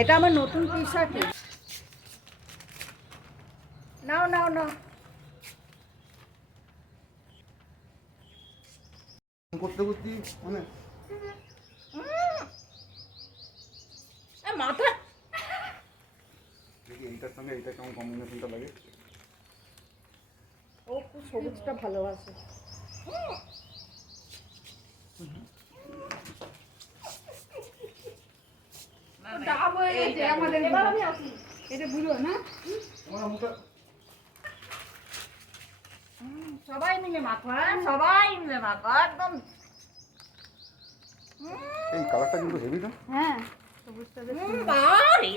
এটা আমার নতুন টি শার্ট। নাও নাও নাও করতে করতে মানে মাথা দেখি এইটার সঙ্গে এইটা কেমন কম্বিনেশনটা লাগে। ও খুব সবুজটা ভালোবাসে। ডাব হয়ে গেছে আমাদের। এটা বুড়ো না? সবাই মিলে মাখো, সবাই মিলে মাখো একদম। এই কালারটা কিন্তু হেভি না? হ্যাঁ, সবুজটা বেশ সুন্দর। বাড়ি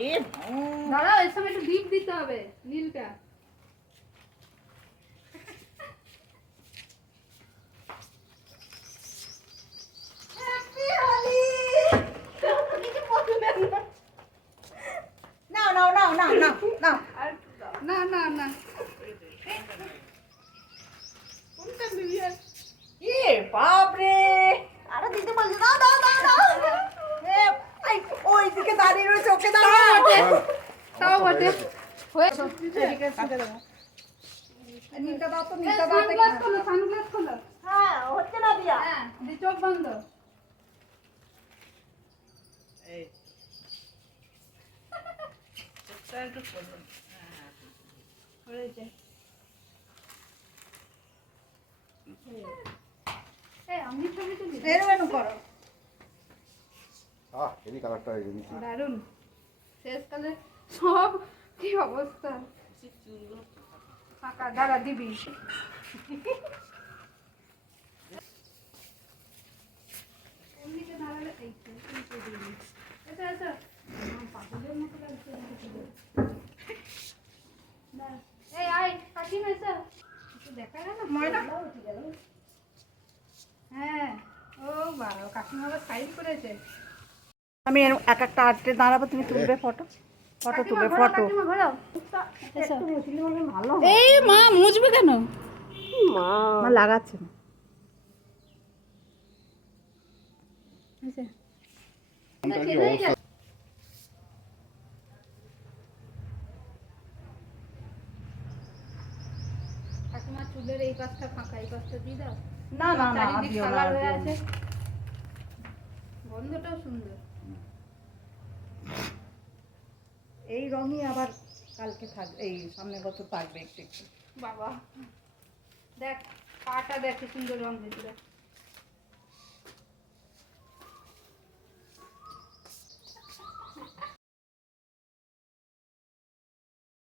দাঁড়াও, এর সময় একটু ডিপ দিতে হবে, নীলটা। নাও নাও নাও নাও নাও নাও। না না না, এ বাপরে, আরে দিতে বলছি দাও দাও দাও দাও। এই ওই দিকে দাঁড়িয়ে রয়েছে, ওকে দাও। তাও বটে। হয়েছে। এদিকে কাটে দাও। নিতে দাও তো, নিতে দাও। সানগ্লাস খোলো, সানগ্লাস খোলো। হ্যাঁ হচ্ছে না দিয়া। হ্যাঁ, চোখ বন্ধ। এই হয়েছে। এই আমি ছবি তুলি। বেরোনো করো। হেভি কালারটা হেভি। দারুন। শেষকালে সব কি অবস্থা। ফাঁকা দাঁড়া দিবি। এমনিতে দাঁড়ালে এই তো, এই তো দিবি। এসো এসো। পাগলের মতো লাগছে। দাঁড়া। এই আয়, কাকিমা এসো। একটু দেখা গেল ময়না। হ্যাঁ, ও বাবা, কাকিমা আবার সাইড করেছে। আমি এক একটা আর্টে দাঁড়াবো, তুমি তুলবে ফটো। ফটো তুলবে, ফটো। এই মা মুছবে কেন? মা লাগাচ্ছে না। কাকিমা চুলের এই পাশটা ফাঁকা, এই পাশটা দিয়ে দাও। না না না, চারিদিক দিও না, কালার হয়ে দিও আছে। না। গন্ধটাও সুন্দর। এই রঙই আবার কালকে থাকবে, এই সামনের বছর থাকবে একটু একটু। বাবা দেখ, পাটা দেখ কি সুন্দর রং দিয়েছে।